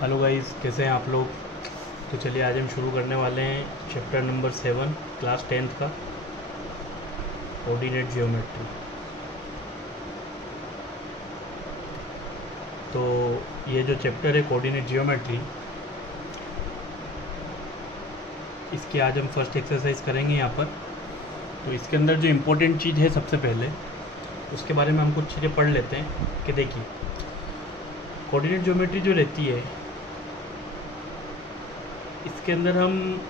Hello guys, कैसे हैं आप लोग। तो चलिए आज हम शुरू करने वाले हैं चैप्टर नंबर 7 क्लास 10th का कोऑर्डिनेट ज्योमेट्री। तो ये जो चैप्टर है कोऑर्डिनेट ज्योमेट्री, इसकी आज हम फर्स्ट एक्सरसाइज करेंगे यहाँ पर। तो इसके अंदर जो इम्पोर्टेंट चीज़ है सबसे पहले उसके बारे में हम कुछ चीज़ें पढ़ लेते हैं कि देखिए कोऑर्डिनेट ज्योमेट्री जो रहती है इसके अंदर हम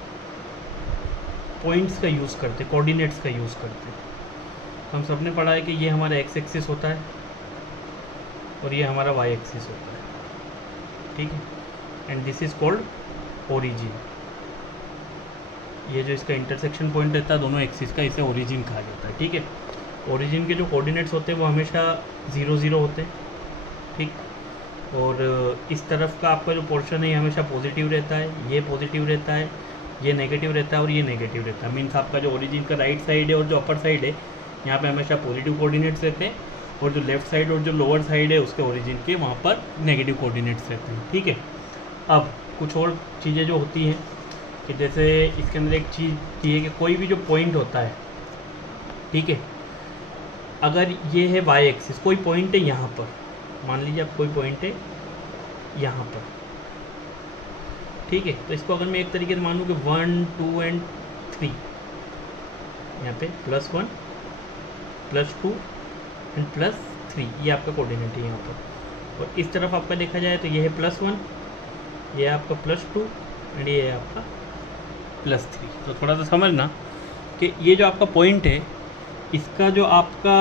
पॉइंट्स का यूज़ करते हैं, कोऑर्डिनेट्स का यूज़ करते हैं। हम सब ने पढ़ा है कि ये हमारा एक्स एक्सिस होता है और ये हमारा वाई एक्सिस होता है, ठीक है। And this is called origin. ये जो इसका इंटरसेक्शन पॉइंट रहता है दोनों एक्सिस का, इसे ओरिजिन कहा जाता है, ठीक है। ओरिजिन के जो कोऑर्डिनेट्स होते हैं वो हमेशा 0 0 होते हैं, ठीक। और इस तरफ का आपका जो पोर्शन है ये हमेशा पॉजिटिव रहता है, ये पॉजिटिव रहता है, ये नेगेटिव रहता है और ये नेगेटिव रहता है। मीन्स आपका जो ओरिजिन का राइट साइड है और जो अपर साइड है यहाँ पे हमेशा पॉजिटिव कोऑर्डिनेट्स रहते हैं, और जो लेफ्ट साइड और जो लोअर साइड है उसके ओरिजिन के वहाँ पर नेगेटिव कोऑर्डिनेट्स रहते हैं, ठीक है। अब कुछ और चीज़ें जो होती हैं कि जैसे इसके अंदर एक चीज़ ये है कि कोई भी जो पॉइंट होता है, ठीक है, अगर ये है वाई एक्सिस, कोई पॉइंट है यहाँ पर, मान लीजिए आप कोई पॉइंट है यहाँ पर, ठीक है। तो इसको अगर मैं एक तरीके से मानूँ कि 1 2 एंड 3, यहाँ पे +1 +2 एंड +3, ये आपका कोऑर्डिनेट है यहाँ पर। और इस तरफ आपका देखा जाए तो ये है +1, ये है आपका +2 एंड ये है आपका +3। तो थोड़ा सा समझना कि ये जो आपका पॉइंट है इसका जो आपका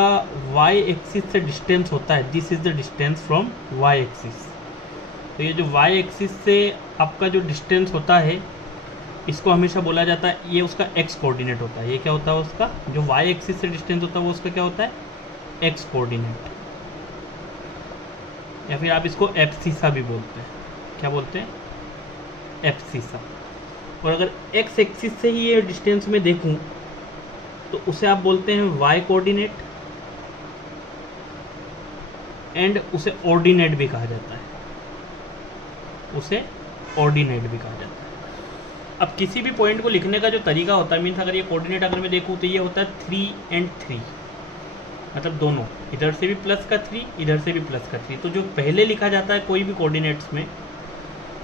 y एक्सिस से डिस्टेंस होता है, this is the distance from y axis. तो ये जो y एक्सिस से आपका जो डिस्टेंस होता है इसको हमेशा बोला जाता है, ये उसका x कोऑर्डिनेट होता है। ये क्या होता है उसका जो y एक्सिस से डिस्टेंस होता है वो उसका क्या होता है, x कोऑर्डिनेट, या फिर आप इसको एब्सिसा भी बोलते हैं। क्या बोलते हैं, एब्सिसा। और अगर x एक्सिस से ही ये डिस्टेंस में देखूं तो उसे आप बोलते हैं y कोऑर्डिनेट, एंड उसे ऑर्डिनेट भी कहा जाता है, उसे ऑर्डिनेट भी कहा जाता है। अब किसी भी पॉइंट को लिखने का जो तरीका होता है, मीन्स अगर ये कोऑर्डिनेट अगर मैं देखूँ तो ये होता है 3 and 3, मतलब दोनों, इधर से भी +3 इधर से भी +3। तो जो पहले लिखा जाता है कोई भी कोऑर्डिनेट्स में,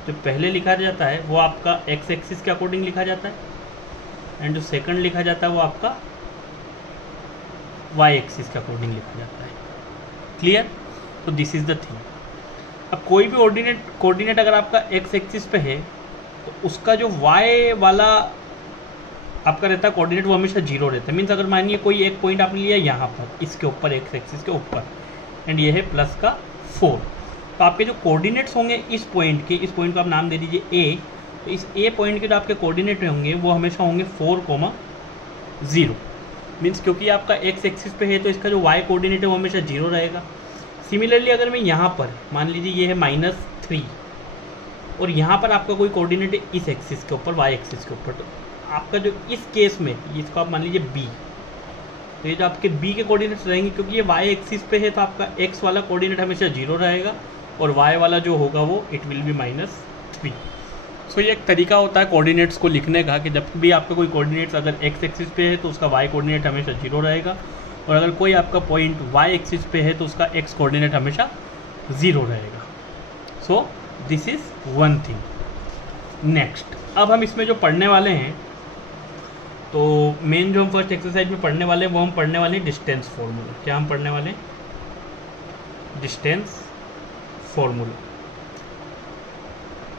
जो पहले लिखा जाता है वो आपका x एक्सिस के अकॉर्डिंग लिखा जाता है, एंड जो सेकंड लिखा जाता है वो आपका y एक्सिस के अकॉर्डिंग लिखा जाता है। क्लियर। तो दिस इज द थिंग। अब कोई भी कोऑर्डिनेट अगर आपका x एक्सिस पे है तो उसका जो y वाला आपका रहता है कोऑर्डिनेट वो हमेशा 0 रहता है। मीन्स अगर मानिए कोई एक पॉइंट आपने लिया यहाँ पर इसके ऊपर x एक्सिस के ऊपर, एंड ये है +4, तो आपके जो कोऑर्डिनेट्स होंगे इस पॉइंट के, इस पॉइंट को आप नाम दे दीजिए a, तो इस a पॉइंट के जो आपके कोऑर्डिनेट होंगे वो हमेशा होंगे 4,0। मीन्स क्योंकि आपका x एक्सिस पे है तो इसका जो y कोऑर्डिनेट है वो हमेशा 0 रहेगा। सिमिलरली अगर मैं यहाँ पर मान लीजिए ये है -3 और यहाँ पर आपका कोई कोऑर्डिनेट है इस एक्सिस के ऊपर, y एक्सिस के ऊपर, तो आपका जो इस केस में इसको आप मान लीजिए b, तो ये जो आपके b के कोऑर्डिनेट्स रहेंगे क्योंकि ये y एक्सिस पे है तो आपका x वाला कोऑर्डिनेट हमेशा 0 रहेगा और y वाला जो होगा वो इट विल बी -3। सो ये एक तरीका होता है कोऑर्डिनेट्स को लिखने का कि जब भी आपका कोई कोऑर्डिनेट्स अगर x एक्सिस पे है तो उसका y कोऑर्डिनेट हमेशा 0 रहेगा, और अगर कोई आपका पॉइंट y एक्सिस पे है तो उसका x कोऑर्डिनेट हमेशा 0 रहेगा। So this is one thing. Next, अब हम इसमें जो पढ़ने वाले हैं, तो मेन जो हम फर्स्ट एक्सरसाइज में पढ़ने वाले हैं वो हम पढ़ने वाले हैं डिस्टेंस फॉर्मूला। क्या हम पढ़ने वाले हैं, डिस्टेंस फॉर्मूला।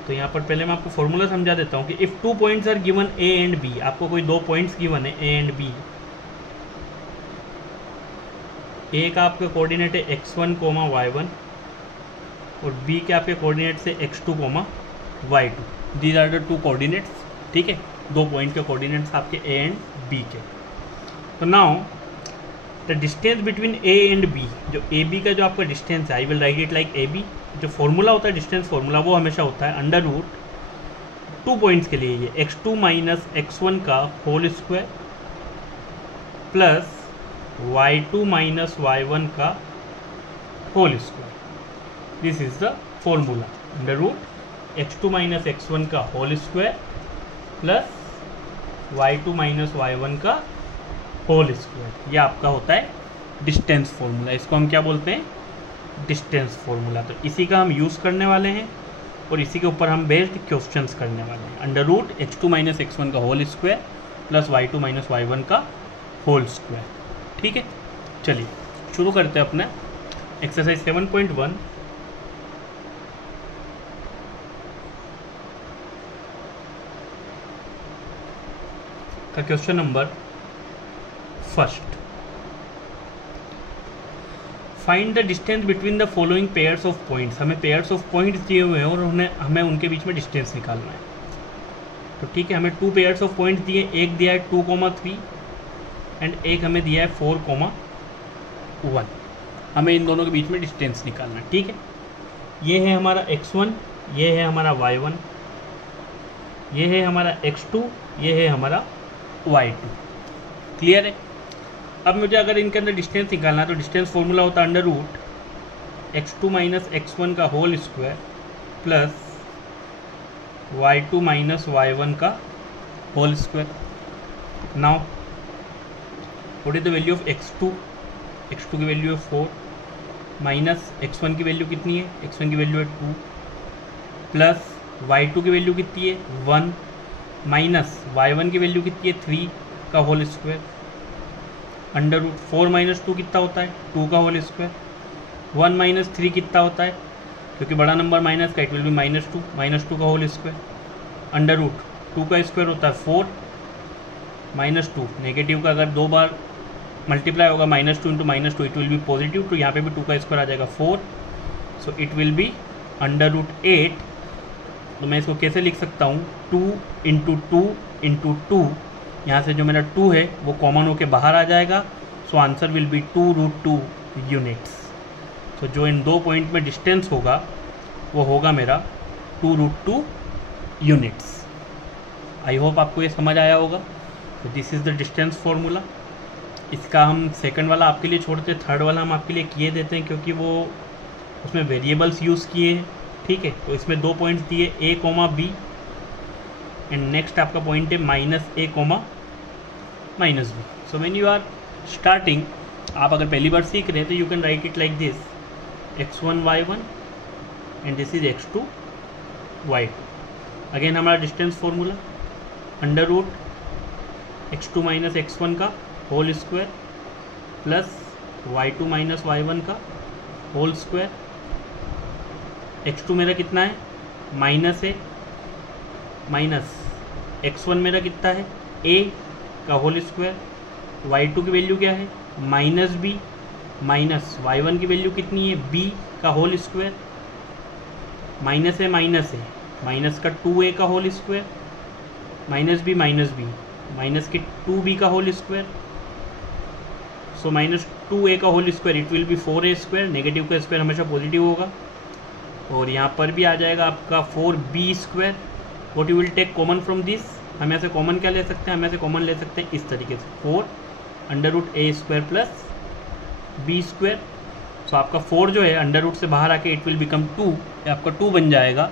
तो यहाँ पर पहले मैं आपको फॉर्मूला समझा देता हूँ कि if 2 points are given a and b, आपको कोई 2 पॉइंट्स गिवन है a एंड b, a का आपके कोऑर्डिनेट है x1, y1 और b के आपके कोऑर्डिनेट से x2, y2। These are the 2 coordinates, ठीक है, 2 पॉइंट के कोऑर्डिनेट्स आपके a एंड b के। तो now the distance between a and b, जो a b का जो आपका डिस्टेंस है, आई will write it like a b। जो फॉर्मूला होता है डिस्टेंस फॉर्मूला वो हमेशा होता है √2 पॉइंट्स के लिए ये x2 - x1 का whole square plus y2 - y1 का whole square. This is the formula, √2 x2 minus x1 का whole square plus y2 minus y1 का होल स्क्वायर, ये आपका होता है डिस्टेंस फॉर्मूला। इसको हम क्या बोलते हैं? Distance formula. तो इसी का हम यूज़ करने वाले हैं और इसी के ऊपर हम बेस्ड क्वेश्चंस करने वाले हैं। Under root x2 minus x1 का whole square plus y2 minus y1 का होल स्क्वायर। ठीक है, चलिए शुरू करते हैं अपना एक्सरसाइज 7.1। का question number first, find the distance between the following pairs of points. हमें पेयर्स ऑफ पॉइंट्स दिए हुए हैं और हमें उनके बीच में डिस्टेंस निकालना है। तो ठीक है, हमें 2 पेयर्स ऑफ पॉइंट्स दिए, एक दिया है 2,3 एंड एक हमें दिया है 4,1। हमें इन दोनों के बीच में डिस्टेंस निकालना है। ठीक है, ये है हमारा x1, ये है हमारा y1, ये है हमारा x2, ये है हमारा y2। क्लियर है? अब मुझे अगर इनके अंदर डिस्टेंस निकालना है तो डिस्टेंस फॉर्मूला होता है under root x2 minus x1 का whole square plus y2 minus y1 का whole square. Now what is the value of x2? x2 की वैल्यू है 4 माइनस x1 की वैल्यू कितनी है? x1 की वैल्यू है 2 प्लस y2 की वैल्यू कितनी है? 1 माइनस y1 की वैल्यू कितनी है? 3 का whole square. Under root 4 minus 2 कितना होता है? 2 का होल स्क्वायर। 1 माइनस 3 कितना होता है? क्योंकि बड़ा नंबर माइनस का, इट विल बी -2 का होल स्क्वायर। अंडर रूट 2 का स्क्वायर होता है 4 -2, नेगेटिव का अगर 2 बार मल्टीप्लाई होगा -2 into -2 it will B positive, तो यहाँ पे भी 2 का स्क्वायर आ जाएगा 4, so it will be under root 8। तो मैं इसको कैसे लिख सकता हूँ? 2 इंटू 2 इंटू 2, यहाँ से जो मेरा 2 है वो कॉमन होके बाहर आ जाएगा, so answer will be 2√2 units. तो जो इन दो पॉइंट में डिस्टेंस होगा वो होगा मेरा 2√2 यूनिट्स। आई होप आपको ये समझ आया होगा। तो this is the distance formula. इसका हम सेकंड वाला आपके लिए छोड़ते, थर्ड वाला हम आपके लिए किए देते हैं क्योंकि वो उसमें वेरिएबल्स यूज़ किए हैं। ठीक है, तो इसमें 2 पॉइंट्स दिए a, b एंड नेक्स्ट आपका पॉइंट है -a, -b। So when you are starting, आप अगर पहली बार सीख रहे हैं तो you can write it like this x1 y1 and this is x2 y2। Again हमारा distance formula under root x2 minus x1 का whole square plus y2 minus y1 का होल स्क्वायर। x2 मेरा कितना है? माइनस है, minus x1 मेरा कितना है? a का होल स्क्वायर। y2 की वैल्यू क्या है? -b माइनस y1 की वैल्यू कितनी है? b का होल स्क्वायर। माइनस है, माइनस का 2a का होल स्क्वायर, -b माइनस के 2b का होल स्क्वायर, सो -2a का whole square it will be 4a square. Negative का स्क्वायर हमेशा पॉजिटिव होगा और यहाँ पर भी आ जाएगा आपका 4b square. What you will take common from this? हम यहाँ से कॉमन क्या ले सकते हैं? हम यहाँ से कॉमन ले सकते हैं इस तरीके से 4 under root a square plus b square. So आपका 4 जो है अंडर रूट से बाहर आके इट विल बिकम 2, आपका 2 बन जाएगा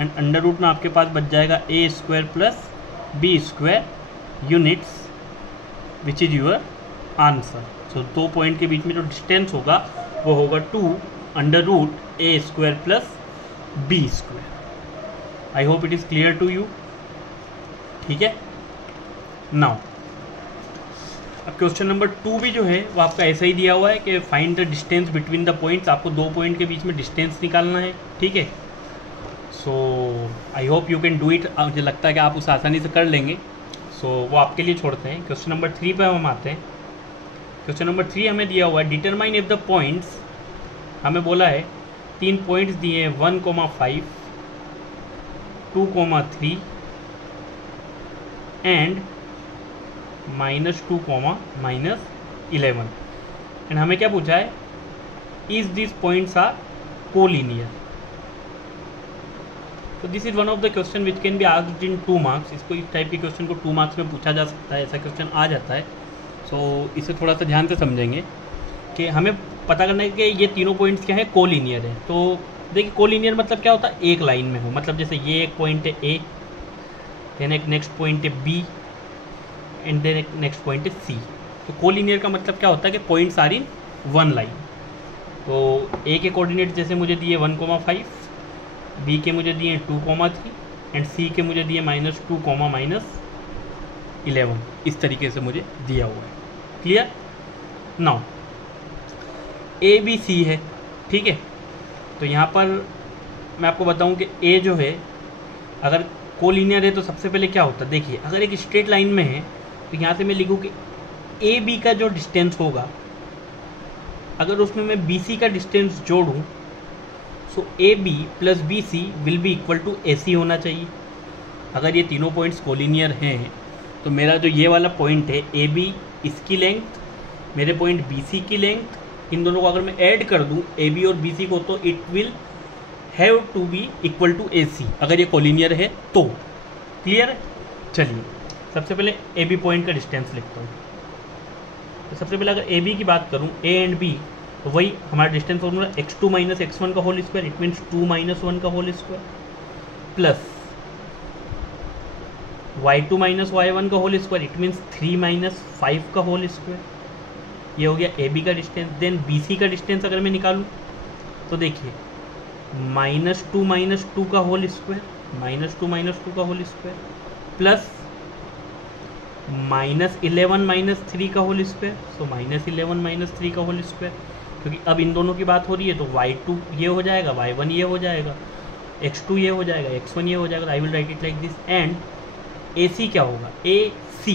एंड अंडर रूट में आपके पास बच जाएगा a square plus b square units, which is your answer. So 2 point के बीच में जो डिस्टेंस होगा वो होगा 2 under root a square plus b square. I hope it is clear to you. ठीक है, नाउ अब क्वेश्चन नंबर 2 भी जो है वो आपका ऐसा ही दिया हुआ है कि find the distance between the points. आपको 2 पॉइंट के बीच में डिस्टेंस निकालना है। ठीक है, so I hope you can do it. मुझे लगता है कि आप उसे आसानी से कर लेंगे, सो वो आपके लिए छोड़ते हैं। क्वेश्चन नंबर 3 पे हम आते हैं। क्वेश्चन नंबर 3 हमें दिया हुआ है डिटरमाइन इफ द पॉइंट्स। हमें बोला है 3 पॉइंट्स दिए हैं 1,5, 2,3 एंड -2, -11 एंड हमें क्या पूछा है? Is this points are collinear. तो this is one of the question which can be asked in 2 marks. इसको इस टाइप के क्वेश्चन को 2 मार्क्स में पूछा जा सकता है, ऐसा क्वेश्चन आ जाता है। सो इसे थोड़ा सा ध्यान से समझेंगे कि हमें पता करना है कि ये तीनों पॉइंट्स क्या है? कोलिनियर है। तो देखिए कोलिनियर मतलब क्या होता है, एक लाइन में हो, मतलब जैसे ये एक पॉइंट है ए, देन एक नेक्स्ट पॉइंट है बी, एंड देन एक नेक्स्ट पॉइंट है सी। तो कोलिनियर का मतलब क्या होता है कि points are in one line. तो ए के कोऑर्डिनेट जैसे मुझे दिए 1,5, बी के मुझे दिए 2,3 एंड सी के मुझे दिए -2, -11, इस तरीके से मुझे दिया हुआ है। Clear? Now A B C है, ठीक है। तो यहाँ पर मैं आपको बताऊँ कि ए जो है अगर कोलिनियर है तो सबसे पहले क्या होता है, देखिए अगर एक स्ट्रेट लाइन में है तो यहाँ से मैं लिखूँ कि ए बी का जो डिस्टेंस होगा, अगर उसमें मैं बी सी का डिस्टेंस जोड़ूँ so A B plus B C will be equal to A C होना चाहिए। अगर ये तीनों पॉइंट्स कोलिनियर हैं तो मेरा जो ये वाला पॉइंट है ए बी, इसकी लेंथ, मेरे पॉइंट बी सी की लेंथ, इन दोनों को अगर मैं ऐड कर दूं ए बी और बी सी को, तो it will have to be equal to A C, अगर ये कोलिनियर है तो। क्लियर है? चलिए सबसे पहले ए बी पॉइंट का डिस्टेंस लिखता हूँ। तो सबसे पहले अगर ए बी की बात करूँ, ए एंड बी, तो वही हमारा डिस्टेंस फॉर्मूला x2 - x1 का होल स्क्वायर, इट मीन्स 2 - 1 का whole square, plus y2 - y1 का होल स्क्वायर, इट मीन्स 3 - 5 का होल स्क्वायर। ये हो गया ए बी का डिस्टेंस। देन बी सी का डिस्टेंस अगर मैं निकालूँ तो देखिए -2 - 2 का होल स्क्वायर, -2 - 2 का होल स्क्वायर, प्लस -11 - 3 का होल स्क्वायर, सो -11 - 3 का होल स्क्वायर। क्योंकि अब इन दोनों की बात हो रही है तो y2 ये हो जाएगा, y1 ये हो जाएगा, x2 ये हो जाएगा, x1 ये हो जाएगा। I will write it like this. And A C क्या होगा, ए सी,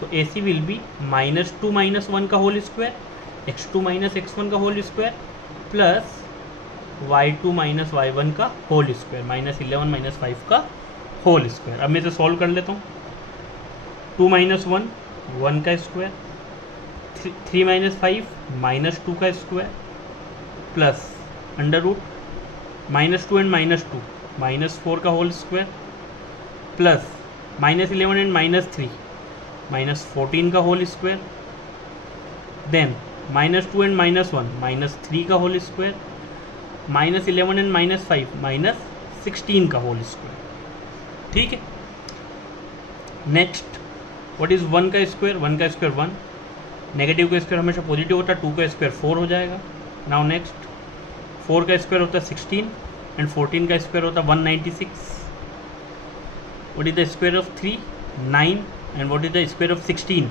सो ए सी विल बी -2 - 1 का होल स्क्वायर, x2 - x1 का whole square, plus y2 - y1 का होल स्क्वायर, -11 - 5 का होल स्क्वायर। अब मैं इसे सॉल्व कर लेता हूँ। 2 - 1 1 का स्क्वायर, 3 - 5 -2 का square, plus under root -2 and -2 -4 का होल स्क्वायर, प्लस -11 एंड -3 -14 का होल स्क्वायर, देन -2 एंड -1 -3 का होल स्क्वायर, -11 एंड -5 -16 का होल स्क्वायर। ठीक है। नेक्स्ट व्हाट इज 1 का स्क्वायर, 1 का स्क्वायर 1, नेगेटिव का स्क्वायर हमेशा पॉजिटिव होता है, 2 का स्क्वायर 4 हो जाएगा। नाउ नेक्स्ट 4 का स्क्वायर होता है 16 एंड 14 का स्क्वायर होता है 196। What is the square of 3, 9 and what is the square of 16,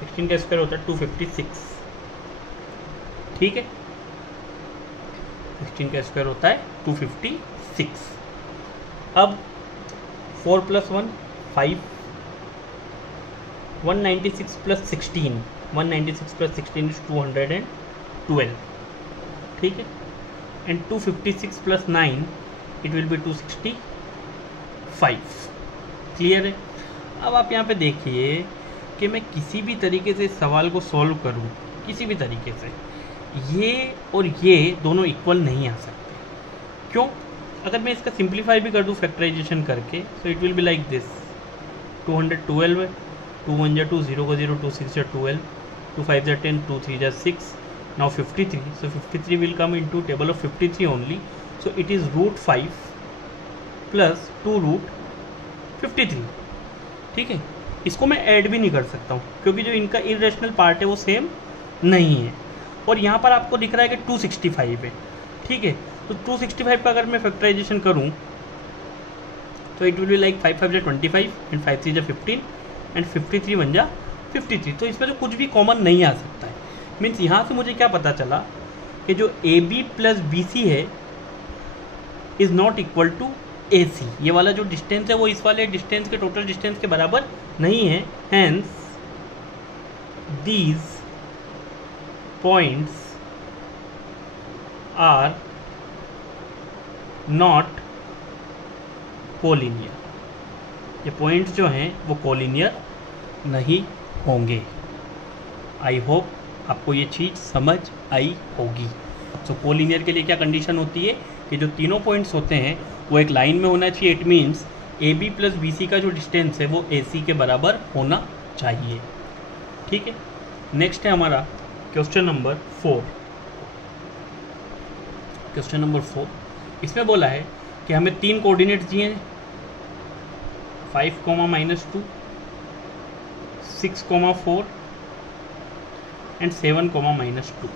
16 का स्क्वायर होता है 256। ठीक है, 16 का स्क्वायर होता है 256। अब 4 + 1 5, 196 + 16, 196 + 16 is 212। ठीक है, and 256 + 9 it will B 265। Clear है? अब आप यहाँ पे देखिए कि मैं किसी भी तरीके से इस सवाल को सॉल्व करूँ, किसी भी तरीके से, ये और ये दोनों इक्वल नहीं आ सकते। क्यों? अगर मैं इसका सिंप्लीफाई भी कर दूँ फैक्टराइजेशन करके, सो it will be like this, 212 है, 2 × 1 = 2, 0 × 0, 2 × 6 = 12, 2 × 5 = 10, 2 × 3 = 6, now 53, so 53 will come into table of 53 only, so it is √5 plus 2√53। ठीक है, इसको मैं ऐड भी नहीं कर सकता हूँ क्योंकि जो इनका इरेशनल पार्ट है वो सेम नहीं है, और यहाँ पर आपको दिख रहा है कि 265 है। ठीक है, तो 265 का अगर मैं फैक्टराइजेशन करूँ तो it will be like 5 × 5 = 25 and 5 × 3 = 15 and 53 × 1 = 53। तो इसमें तो कुछ भी कॉमन नहीं आ सकता है। मीन्स यहाँ से मुझे क्या पता चला कि जो A B plus B C है is not equal to A C. ये वाला जो डिस्टेंस है वो इस वाले डिस्टेंस के टोटल डिस्टेंस के बराबर नहीं है। Hence these points are not collinear. ये पॉइंट्स जो हैं वो कोलिनियर नहीं होंगे। आई होप आपको ये चीज़ समझ आई होगी। सो कोलिनियर के लिए क्या कंडीशन होती है कि जो तीनों पॉइंट्स होते हैं वो एक लाइन में होना चाहिए। It means A B plus B C का जो डिस्टेंस है वो ए सी के बराबर होना चाहिए। ठीक है, नेक्स्ट है हमारा क्वेश्चन नंबर 4। क्वेश्चन नंबर 4, इसमें बोला है कि हमें 3 कोऑर्डिनेट्स दिए हैं, 5, -2, 6, 4 एंड 7, -2,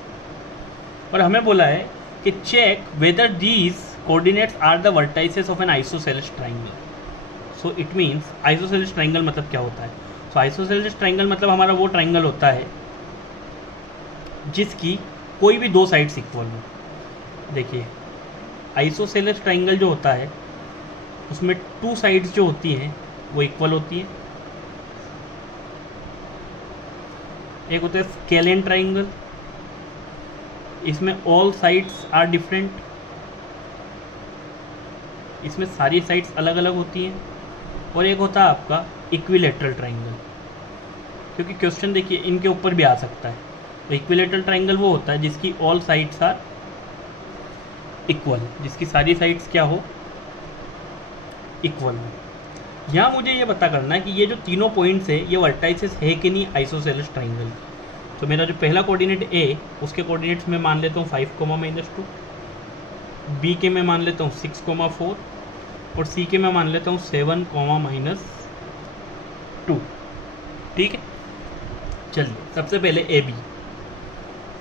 और हमें बोला है कि check whether these coordinates are the vertices of an isosceles triangle. So it means isosceles triangle मतलब क्या होता है? सो आइसोसेलेस ट्राइंगल मतलब हमारा वो ट्राइंगल होता है जिसकी कोई भी 2 साइड्स इक्वल हो। देखिए आइसोसेलेस ट्राइंगल जो होता है उसमें 2 साइड्स जो होती हैं वो इक्वल होती हैं। एक होता है स्केलेन ट्राइंगल, इसमें ऑल साइड्स आर डिफरेंट, इसमें सारी साइड्स अलग अलग होती हैं। और एक होता है आपका इक्विलेटरल ट्राइंगल, क्योंकि क्वेश्चन देखिए इनके ऊपर भी आ सकता है। तो इक्विलेटरल ट्राइंगल वो होता है जिसकी ऑल साइड्स आर इक्वल, जिसकी सारी साइड्स क्या हो, इक्वल हो। यहाँ मुझे ये पता करना है कि ये जो तीनों पॉइंट्स है ये वर्टाइसेस है कि नहीं आइसोसेलेस ट्राइंगल। तो मेरा जो पहला कोऑर्डिनेट ए, उसके कोऑर्डिनेट्स में मान लेता हूँ 5, -2, बी के मैं मान लेता हूँ 6, 4 और सी के मैं मान लेता हूँ 7, -2। ठीक है, चलिए सबसे पहले A B,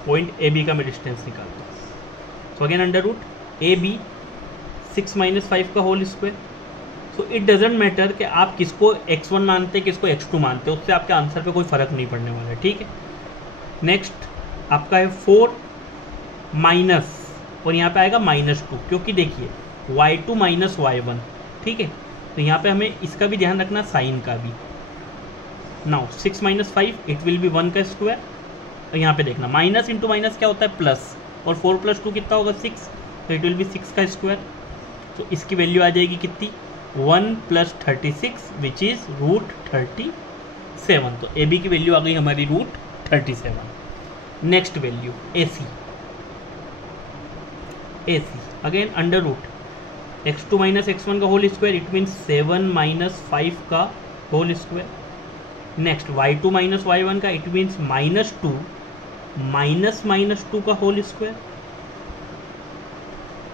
point A B का मैं डिस्टेंस निकालता हूँ। So again under root A B 6 - 5 का whole square. So it doesn't matter कि आप किसको x1 मानते हैं किसको x2 मानते हैं, उससे आपके आंसर पे कोई फ़र्क नहीं पड़ने वाला है। ठीक है, नेक्स्ट आपका है 4 माइनस, और यहाँ पे आएगा -2, क्योंकि देखिए y2 - y1। ठीक है, तो यहाँ पे हमें इसका भी ध्यान रखना, साइन का भी। नाउ 6 - 5 इट विल बी 1 का स्क्वायर। तो यहाँ पे देखना माइनस इंटू माइनस क्या होता है, प्लस, और 4 + 2 कितना होगा 6, तो इट विल बी 6 का स्क्वायर। तो इसकी वैल्यू आ जाएगी कितनी, 1 + 36 विच इज़ √37। तो ए बी की वैल्यू आ गई हमारी √37। Next value A C, again under root x2 - x1 का होल स्क्वायर, इट मीन्स 7 - 5 का whole square. Next y2 - y1 का, इट मीन्स -2 -2 का होल स्क्वायर।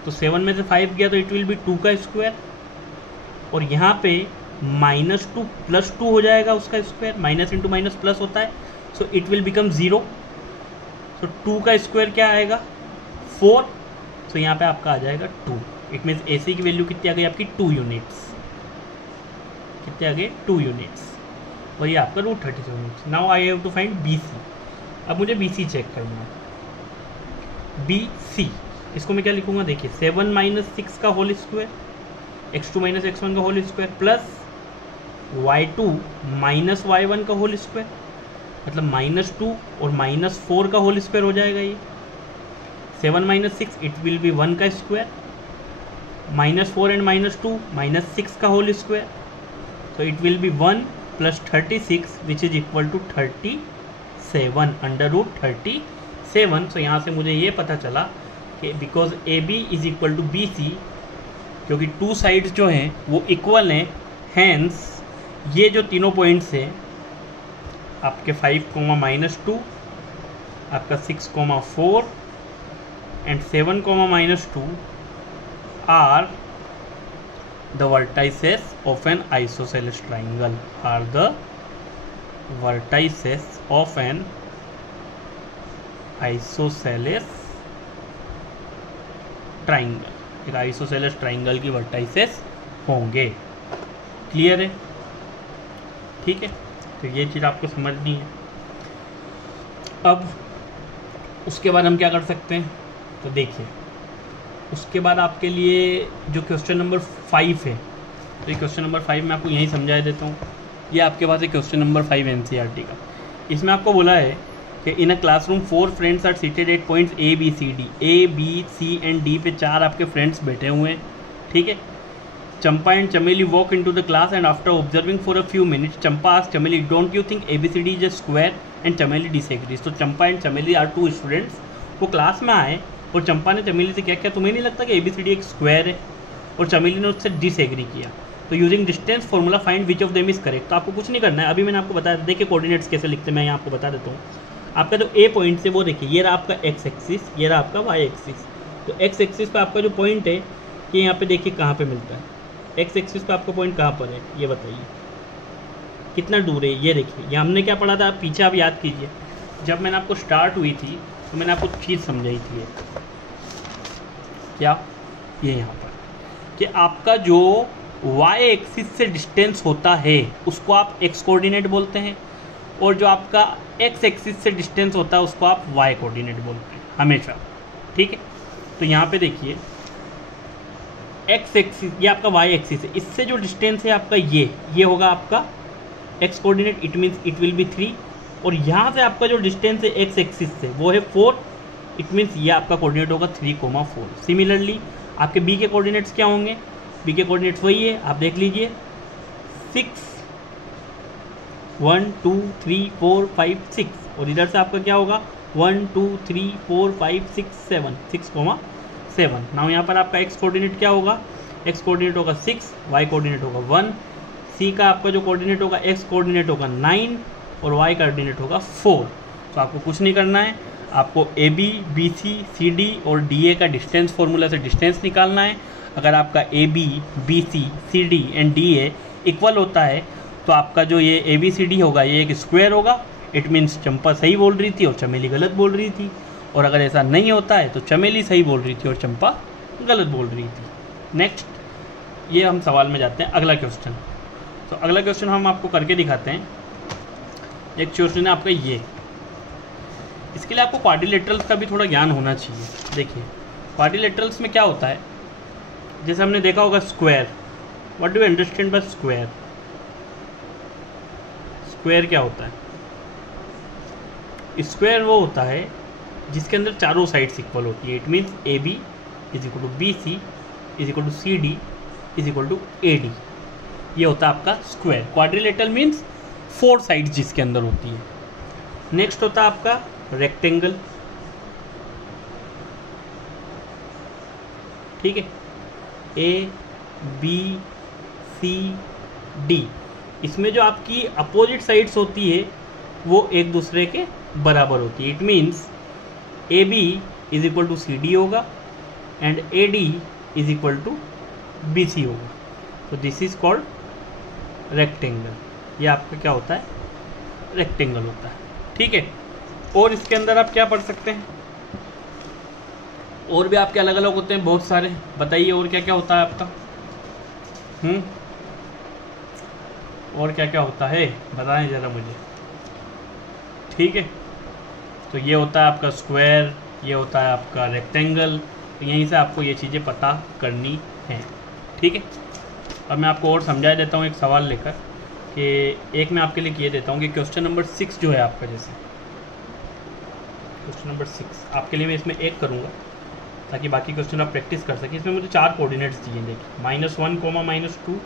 तो 7 में से 5 गया तो इट विल बी 2 का स्क्वायर, और यहाँ पे -2 + 2 हो जाएगा उसका square, minus into minus plus होता है, सो इट विल बिकम 0। तो 2 का स्क्वायर क्या आएगा, 4। सो यहाँ पे आपका आ जाएगा 2। इट मीन्स ए सी की वैल्यू कितनी आ गई आपकी, 2 यूनिट्स। कितने आ गए, 2 यूनिट्स, और ये आपका √37 units. Now I have to find B C. अब मुझे बी सी चेक करना है। बी सी, इसको मैं क्या लिखूंगा, देखिए 7 - 6 का होल स्क्वायर, x2 - x1 का whole square, plus y2 - y1 का होल स्क्वायर, मतलब -2 और -4 का होल स्क्वायर हो जाएगा ये। 7 - 6 इट विल बी 1 का स्क्वायर, -4 एंड -2 -6 का होल स्क्वायर, तो it will be 1 + 36 which is equal to 37 under √37। So यहाँ से मुझे ये पता चला कि because A B is equal to B C, क्योंकि 2 साइड्स जो हैं वो इक्वल हैं, हैंस ये जो तीनों पॉइंट्स हैं आपके 5, -2, आपका 6, 4 and 7, -2 are the vertices of an isosceles triangle, are the vertices of an isosceles triangle। एक आइसोसेलेस ट्राइंगल की वर्टाइसेस होंगे। क्लियर है? ठीक है, तो ये चीज़ आपको समझनी है। अब उसके बाद हम क्या कर सकते हैं, तो देखिए उसके बाद आपके लिए जो क्वेश्चन नंबर 5 है, तो ये क्वेश्चन नंबर 5 मैं आपको यहीं समझा देता हूँ। ये आपके पास है क्वेश्चन नंबर 5 एनसीईआरटी का। इसमें आपको बोला है कि in a classroom 4 friends are seated at points A B C D। A B C and D पे 4 आपके फ्रेंड्स बैठे हुए हैं। ठीक है, Champa and Chameli walk in to the class and after observing for a few minutes Champa asked Chameli, don't you think ABCD is a square, and Chameli disagrees. तो Champa and Chameli are 2 students, वो class में आए और चंपा ने चमेली से क्या तुम्हें नहीं लगता कि ABCD एक स्क्वायर है, और चमेली ने उससे डिसएग्री किया। तो using distance formula find which of them is correct. तो आपको कुछ नहीं करना है, अभी मैंने आपको बताया। देखिए कोऑर्डिनेट्स कैसे लिखते हैं, मैं यहाँ आपको बता देता हूँ। आपका जो A पॉइंट है वो देखिए, ये रहा आपका x एक्सिस, ये रहा आपका y एक्सिस। तो एक्स एक्सिस पे आपका जो पॉइंट है ये यहाँ पे देखिए कहाँ पे मिलता है, एक्स एक्सिस पे आपका पॉइंट कहाँ पर है ये बताइए, कितना दूर है ये देखिए। ये हमने क्या पढ़ा था पीछे आप याद कीजिए, जब मैंने आपको स्टार्ट हुई थी तो मैंने आपको चीज़ समझाई थी क्या, ये यहाँ पर कि आपका जो y एक्सिस से डिस्टेंस होता है उसको आप x कोऑर्डिनेट बोलते हैं, और जो आपका x एक्सिस से डिस्टेंस होता है उसको आप y कोऑर्डिनेट बोलते हैं हमेशा, ठीक है। तो यहाँ पे देखिए x एक्सिस ये आपका y एक्सिस है, इससे जो डिस्टेंस है आपका ये होगा आपका x coordinate, it means it will be 3, और यहाँ से आपका जो डिस्टेंस है x एक्सिस से वो है 4, इट मीन्स ये आपका कोऑर्डिनेट होगा 3,4। सिमिलरली आपके b के कोऑर्डिनेट्स क्या होंगे, b के कोऑर्डिनेट्स वही है, आप देख लीजिए 6 1 2 3 4 5 6, और इधर से आपका क्या होगा 1 2 3 4 5 6 7 6,7। नाउ यहाँ पर आपका x कोऑर्डिनेट क्या होगा, x कोऑर्डिनेट होगा 6, y कोऑर्डिनेट होगा 1, c का आपका जो कोऑर्डिनेट होगा x कोऑर्डिनेट होगा 9 और y कोऑर्डिनेट होगा 4। तो आपको कुछ नहीं करना है, आपको AB BC CD और DA का डिस्टेंस फॉर्मूला से डिस्टेंस निकालना है। अगर आपका AB BC CD and DA equal होता है तो आपका जो ये ABCD होगा ये एक स्क्वायर होगा, इट मीन्स चंपा सही बोल रही थी और चमेली गलत बोल रही थी, और अगर ऐसा नहीं होता है तो चमेली सही बोल रही थी और चंपा गलत बोल रही थी। नेक्स्ट ये हम सवाल में जाते हैं अगला क्वेश्चन। तो अगला क्वेश्चन हम आपको करके दिखाते हैं। एक क्वेश्चन है आपका ये, इसके लिए आपको क्वाड्रिलेटरल्स का भी थोड़ा ज्ञान होना चाहिए। देखिए क्वाड्रिलेटरल्स में क्या होता है, जैसे हमने देखा होगा square, what do you understand by square, square क्या होता है, स्क्वायर वो होता है जिसके अंदर चारों साइड्स इक्वल होती है, it means AB is equal to BC is equal to CD is equal to AD, ये होता है आपका स्क्वायर। क्वाड्रिलेटरल मीन्स 4 साइड्स जिसके अंदर होती है। नेक्स्ट होता है आपका रेक्टेंगल, ठीक है, ABCD, इसमें जो आपकी अपोजिट साइड्स होती है वो एक दूसरे के बराबर होती है, it means AB is equal to CD होगा and AD is equal to BC होगा। तो दिस इज कॉल्ड रेक्टेंगल, ये आपका क्या होता है, रेक्टेंगल होता है, ठीक है। और इसके अंदर आप क्या पढ़ सकते हैं, और भी आपके अलग अलग होते हैं बहुत सारे, बताइए और क्या क्या होता है आपका, और क्या क्या होता है बताएं ज़रा मुझे, ठीक है। तो ये होता है आपका स्क्वायर, ये होता है आपका रेक्टेंगल, तो यहीं से आपको ये चीज़ें पता करनी है, ठीक है। अब मैं आपको और समझा देता हूँ एक सवाल लेकर, कि एक मैं आपके लिए किए देता हूँ कि क्वेश्चन नंबर 6 जो है आपका, जैसे क्वेश्चन नंबर 6 आपके लिए मैं इसमें एक करूँगा ताकि बाकी क्वेश्चन आप प्रैक्टिस कर सकें। इसमें मुझे 4 कोऑर्डिनेट्स दिए, देखिए -1, -2,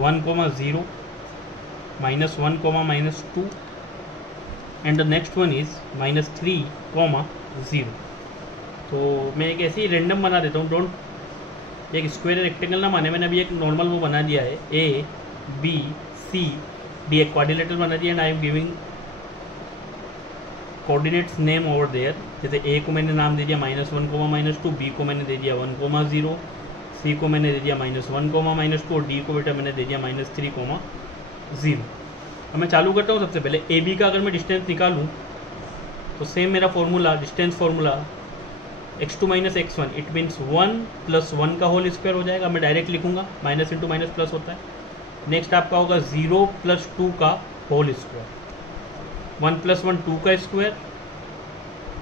1, 0, -1, -2 and the next one is -3, 0। तो मैं एक ऐसे ही रैंडम बना देता हूँ, डोंट एक स्क्वायर रेक्टेंगल ना माने, मैंने अभी एक नॉर्मल वो बना दिया है, ABCD एक क्वाड्रिलेटरल बना दिया and I am giving coordinates name over there. जैसे A को मैंने नाम दे दिया -1, -2, B को मैंने दे दिया 1, 0, C को मैंने दे दिया -1, -2 और D को बेटा मैंने दे दिया -3, 0। अब मैं चालू करता हूँ। सबसे पहले AB का अगर मैं डिस्टेंस निकालूँ तो सेम मेरा formula, distance formula x2 - x1, it means 1 + 1 का होल स्क्वायर हो जाएगा। मैं डायरेक्ट लिखूँगा, माइनस इंटू माइनस प्लस होता है। नेक्स्ट आपका होगा 0 + 2 का होल स्क्वायर, 1 + 1 2 का स्क्वायर,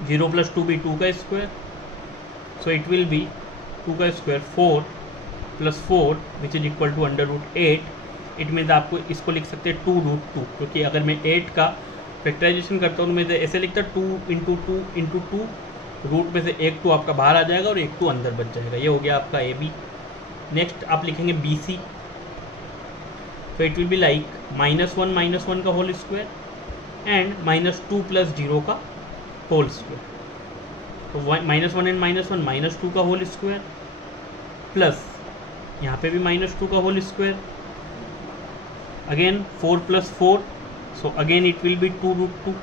0 + 2 भी 2 का square, so it will be 2 का square 4 + 4 which is equal to √8। It means आपको इसको लिख सकते हैं 2√2, क्योंकि अगर मैं 8 का फैक्टराइजेशन करता हूँ तो मैं ऐसे लिखता 2 × 2 × 2, रूट में से एक 2 आपका बाहर आ जाएगा और एक 2 अंदर बच जाएगा। ये हो गया आपका AB। नेक्स्ट आप लिखेंगे BC, तो इट विल बी लाइक -1 - 1 का होल स्क्वायर एंड -2 + 0 का होल स्क्वायर। तो -1 एंड -1 -2 का होल स्क्वायर प्लस यहाँ पे भी -2 का whole square, again 4 + 4, so again it will be 2√2।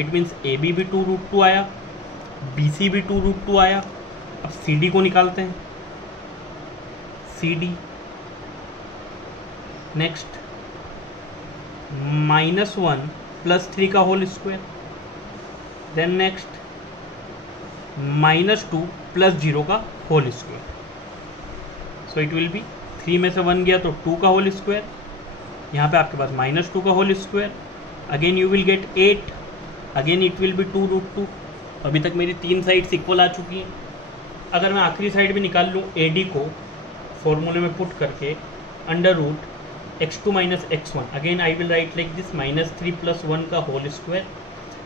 It means AB भी 2√2 आया, BC भी 2√2 आया अब सी डी को निकालते हैं, सी डी नेक्स्ट -1 + 3 का होल स्क्वायर, देन नेक्स्ट -2 + 0 का whole square. So it will be 3 में से 1 गया तो 2 का होल स्क्वायर, यहाँ पे आपके पास -2 का whole square, again you will get 8, again it will be 2√2। अभी तक मेरी 3 साइड्स इक्वल आ चुकी हैं। अगर मैं आखिरी साइड भी निकाल लूँ ए डी को फॉर्मूले में पुट करके, √x2 - x1, again I will right like this, -3 + 1 का होल स्क्वायर।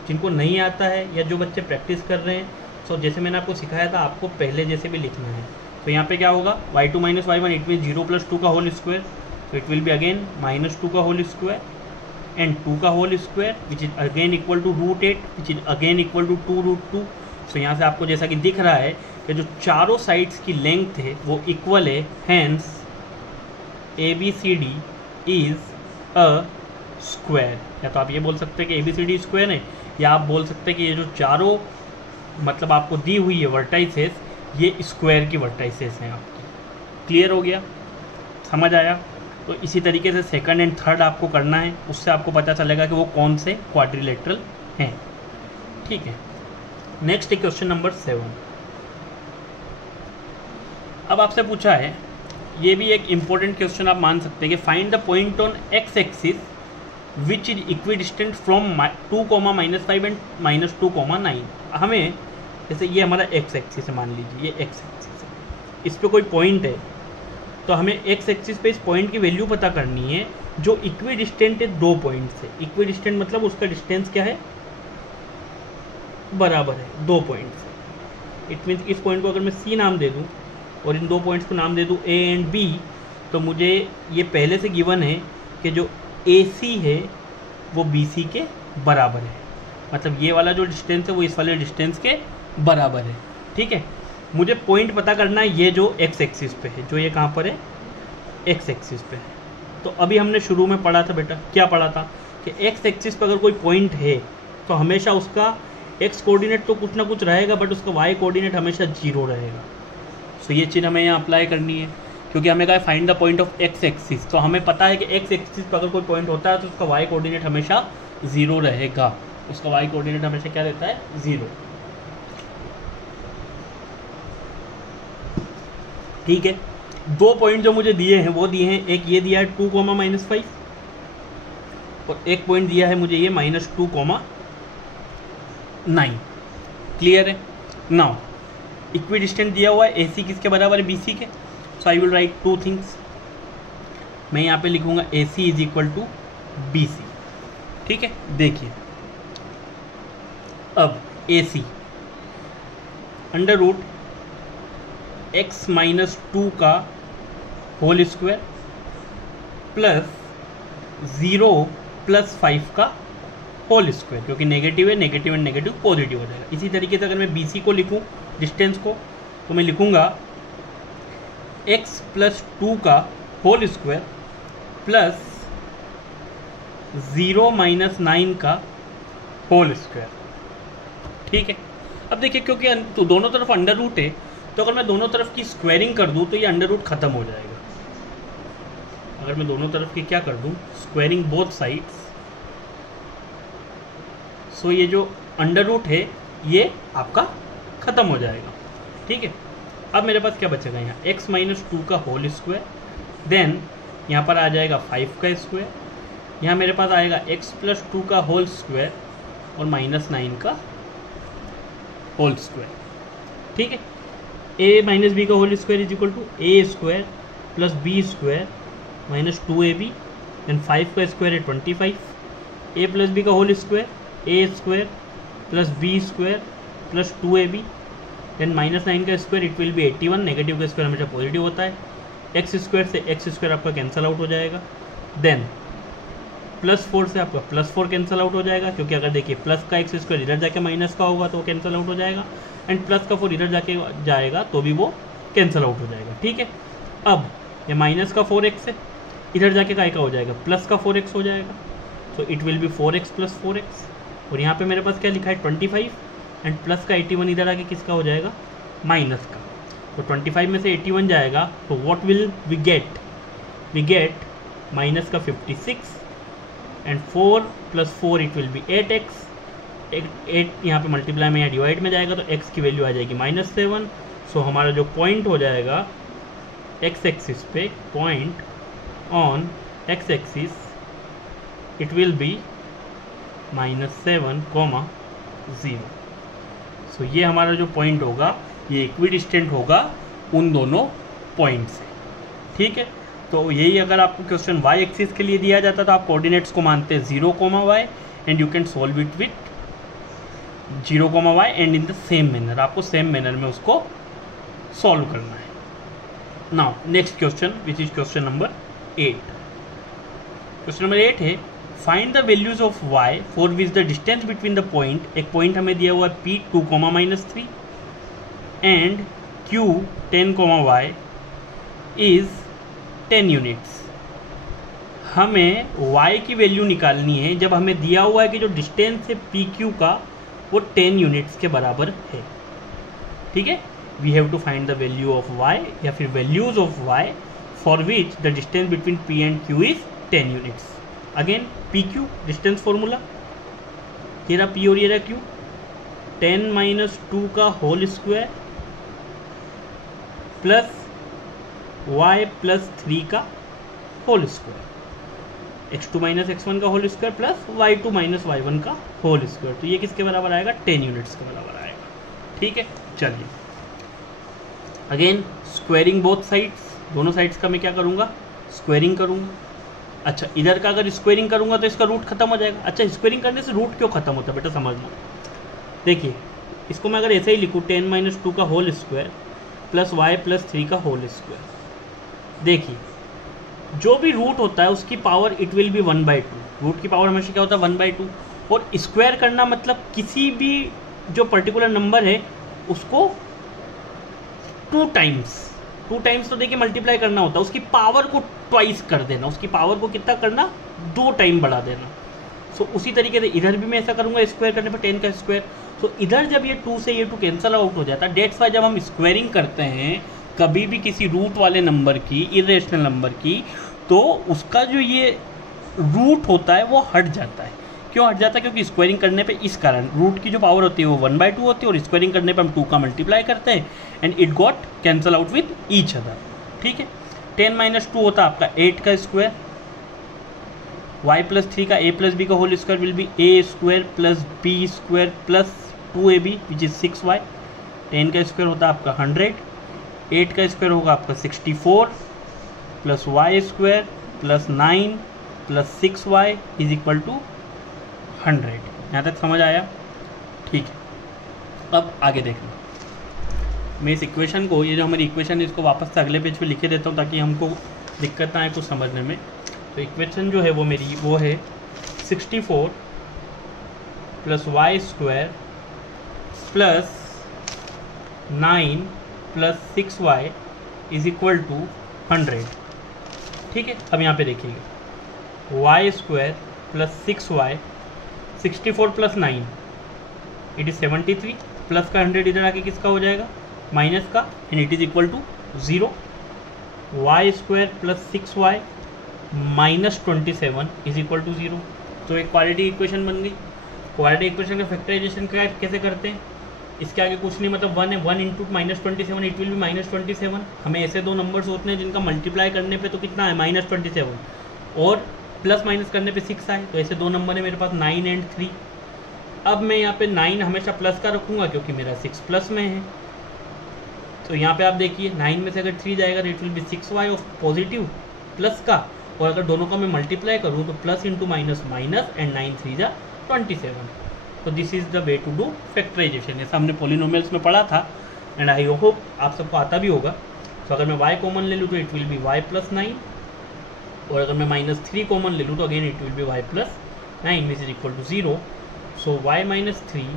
जिनको नहीं आता है या जो बच्चे प्रैक्टिस कर रहे हैं, सो जैसे मैंने आपको सिखाया था आपको पहले जैसे भी लिखना है। तो यहाँ पे क्या होगा, y2 - y1 इट मीन 0 + 2 का whole square, so it will be again -2 का होल स्क्वायर and 2 का whole square which is again equal to √8 which is again equal to 2√2। so यहाँ से आपको जैसा कि दिख रहा है कि जो चारों साइड्स की लेंथ है वो इक्वल है, hence ABCD is a square. या तो आप ये बोल सकते हैं कि ABCD स्क्वायर है, या आप बोल सकते हैं कि ये जो चारों मतलब आपको दी हुई है वर्टाइसेस, ये स्क्वायर की वर्टाइसेस हैं आपकी। क्लियर हो गया, समझ आया? तो इसी तरीके से सेकंड एंड थर्ड आपको करना है, उससे आपको पता चलेगा कि वो कौन से क्वाड्रिलेटरल हैं। ठीक है, नेक्स्ट क्वेश्चन नंबर 7। अब आपसे पूछा है, ये भी एक इम्पोर्टेंट क्वेश्चन आप मान सकते हैं कि find the point on x axis which is equidistant from 2, -5 and -2, 9। हमें जैसे ये हमारा एक्स एक्सिस है, मान लीजिए ये एक्स एक्सिस है, इस पर कोई पॉइंट है, तो हमें एक्स एक्सिस पे इस पॉइंट की वैल्यू पता करनी है जो इक्विडिस्टेंट है 2 पॉइंट से। इक्विडिस्टेंट मतलब उसका डिस्टेंस क्या है, बराबर है 2 पॉइंट से। इट मीन्स इस पॉइंट को अगर मैं सी नाम दे दूँ और इन 2 पॉइंट्स को नाम दे दूँ ए एंड बी, तो मुझे ये पहले से गिवन है कि जो ए सी है वो बी सी के बराबर है, मतलब ये वाला जो डिस्टेंस है वो इस वाले डिस्टेंस के बराबर है। ठीक है, मुझे पॉइंट पता करना है ये जो एक्स एक्सिस पे है, जो ये कहाँ पर है, एक्स एक्सिस पे है। तो अभी हमने शुरू में पढ़ा था बेटा, क्या पढ़ा था कि एक्स एक्सिस पे अगर कोई पॉइंट है तो हमेशा उसका एक्स कोऑर्डिनेट तो कुछ ना कुछ रहेगा, बट उसका वाई कोऑर्डिनेट हमेशा 0 रहेगा। सो ये चीज़ हमें यहाँ अप्लाई करनी है, क्योंकि हमें कहा है find the point of x axis, तो हमें पता है कि एक्स एक्सिस पर अगर कोई पॉइंट होता है तो उसका वाई कोऑर्डिनेट हमेशा 0 रहेगा। उसका वाई कोऑर्डिनेट हमेशा क्या रहता है, 0। ठीक है, 2 पॉइंट जो मुझे दिए हैं वो दिए हैं, एक ये दिया है 2, -5 और एक पॉइंट दिया है मुझे ये -2, 9। क्लियर है? नाउ इक्विडिस्टेंट दिया हुआ है, ए सी किसके बराबर है, बी सी के। So I will write 2 things. मैं यहाँ पे लिखूंगा A C is equal to B C. ठीक है, देखिए अब ए सी √x-2 का होल स्क्वायर +0 + 5 का होल स्क्वायर, क्योंकि नेगेटिव है, नेगेटिव एंड नेगेटिव पॉजिटिव हो जाएगा। इसी तरीके से अगर मैं बी सी को लिखूँ डिस्टेंस को, तो मैं लिखूँगा x + 2 का होल स्क्वायर +0 - 9 का होल स्क्वायर। ठीक है, अब देखिए क्योंकि तो दोनों तरफ अंडर रूट है, तो अगर मैं दोनों तरफ की स्क्वायरिंग कर दूं तो ये अंडर रूट खत्म हो जाएगा। अगर मैं दोनों तरफ की क्या कर दूं, स्क्वायरिंग बोथ साइड्स, सो ये जो अंडर रूट है ये आपका खत्म हो जाएगा। ठीक है, अब मेरे पास क्या बचेगा यहाँ, x - 2 का होल स्क्वायर, देन यहाँ पर आ जाएगा 5 का स्क्वायर, यहाँ मेरे पास आएगा x + 2 का होल स्क्वायर और -9 का होल स्क्वायर। ठीक है, a - b का whole square is equal to a square + b square -2ab, then 5 का स्क्वायर है 25, a + b का whole square a square + b square + 2ab, then -9 का square it will be 81, negative का square हमेशा positive होता है, x square से x square आपका कैंसिल आउट हो जाएगा, देन +4 से आपका +4 कैंसिल आउट हो जाएगा, क्योंकि अगर देखिए प्लस का एक्स स्क्वायर इधर जाके माइनस का होगा तो वो कैंसिल आउट हो जाएगा, एंड प्लस का 4 इधर जाके जाएगा तो भी वो कैंसिल आउट हो जाएगा। ठीक है, अब ये -4x है, इधर जाके का हो जाएगा +4x हो जाएगा, सो it will B 4x + 4x, और यहाँ पे मेरे पास क्या लिखा है 25, एंड प्लस का 81 इधर आके किसका हो जाएगा, माइनस का। तो 25 में से 81 जाएगा, तो what will we get minus का 56 and 4 + 4 it will B 8x। 8 यहाँ पे मल्टीप्लाई में या डिवाइड में जाएगा तो x की वैल्यू आ जाएगी -7। सो हमारा जो पॉइंट हो जाएगा x एक्सिस पे, point on x axis it will B -7, 0। सो ये हमारा जो पॉइंट होगा ये इक्विडिस्टेंट होगा उन दोनों पॉइंट से, ठीक है। तो यही अगर आपको क्वेश्चन y एक्सिस के लिए दिया जाता तो आप कोऑर्डिनेट्स को मानते हैं 0, y and you can solve it with 0, y and in the same manner, आपको सेम मैनर में उसको सॉल्व करना है। Now next question which is question number 8। Question number 8 है find the values of y for which the distance between the point, एक point हमें दिया हुआ है p 2, -3 and q 10, y is 10 units. हमें y की वैल्यू निकालनी है जब हमें दिया हुआ है कि जो डिस्टेंस है पी क्यू का वो 10 यूनिट्स के बराबर है, ठीक है। We have to find the value of y या फिर values of y for which the distance between p and q is 10 units. Again P Q distance formula, ये रहा p और ये रहा q, 10 - 2 का होल स्क्वायर प्लस y + 3 का whole square, x2 - x1 का whole square plus y2 - y1 का whole square. तो ये किसके बराबर आएगा? 10 यूनिट्स के बराबर आएगा, ठीक है। चलिए अगेन स्क्वायरिंग बोथ साइड्स, दोनों साइड्स का मैं क्या करूँगा? स्क्वायरिंग करूँगा। अच्छा इधर का अगर स्क्वायरिंग करूँगा तो इसका रूट खत्म हो जाएगा। अच्छा स्क्वायरिंग करने से रूट क्यों खत्म होता है बेटा, समझना। देखिए इसको मैं अगर ऐसे ही लिखूँ 10 - 2 का होल स्क्वायर प्लस y + 3 का होल स्क्वायर, देखिए जो भी रूट होता है उसकी power it will be 1/2। Root की पावर हमेशा क्या होता है? 1/2। और स्क्वायर करना मतलब किसी भी जो पर्टिकुलर नंबर है उसको 2 टाइम्स तो देखिए मल्टीप्लाई करना होता है, उसकी पावर को ट्वाइस कर देना, उसकी पावर को कितना करना? 2 टाइम बढ़ा देना। सो उसी तरीके से इधर भी मैं ऐसा करूँगा, स्क्वायर करने पर 10 का स्क्वायर। तो इधर जब ये 2 से ये 2 कैंसल आउट हो जाता है, डेट्स वाई जब हम स्क्वायरिंग करते हैं कभी भी किसी रूट वाले नंबर की, इरेशनल नंबर की, तो उसका जो ये रूट होता है वो हट जाता है। क्यों हट जाता है? क्योंकि स्क्वायरिंग करने पे इस कारण रूट की जो पावर होती है वो 1/2 होती है और स्क्वायरिंग करने पे हम 2 का मल्टीप्लाई करते हैं and it got cancel out with each other, ठीक है। 10 - 2 होता है आपका 8 का स्क्वायर, y + 3 का a + b का whole square will be a² + b² + 2ab which is 6y। 10 का स्क्वायर होता है आपका 100, 8 का स्क्वायर होगा आपका 64 + y² + 9 + 6y is equal to 100। यहाँ तक समझ आया? ठीक है। अब आगे देखना, मैं इस इक्वेशन को, ये जो हमारी इक्वेशन है इसको वापस से अगले पेज पे लिखे देता हूँ ताकि हमको दिक्कत ना आए कुछ समझने में। तो इक्वेशन जो है वो मेरी वो है 64 + y² + 9 + 6y is equal to 100, ठीक है। अब यहाँ पे देखिएगा y² + 6y, 64 + 9 it is 73, plus का 100 इधर आके किसका हो जाएगा? माइनस का, and it is equal to 0। y² + 6y -27 is equal to 0। तो एक क्वाड्रेटिक इक्वेशन बन गई। क्वाड्रेटिक इक्वेशन का फैक्टराइजेशन कैसे करते हैं? इसके आगे कुछ नहीं, मतलब 1 है, 1 × -27 इट विल बी -27। हमें ऐसे दो नंबर्स होते हैं जिनका मल्टीप्लाई करने पे तो कितना है? -27, और प्लस माइनस करने पे 6 आए। तो ऐसे दो नंबर है मेरे पास 9 और 3। अब मैं यहाँ पे 9 हमेशा प्लस का रखूँगा क्योंकि मेरा 6 प्लस में है। तो यहाँ पे आप देखिए 9 में से अगर 3 जाएगा तो it will be 6y of positive plus का, और अगर दोनों का मैं मल्टीप्लाई करूँ तो plus into minus minus, and 9 3 जा 27। तो this is the way to do factorisation. ऐसा हमने पॉलिनोमियल्स में पढ़ा था एंड आई होप आप सबको आता भी होगा। तो अगर मैं y कॉमन ले लूँ तो इट विल बी y + 9, और अगर मैं -3 कॉमन ले लूँ तो again it will be y + 9 which is equal to 0। So y - 3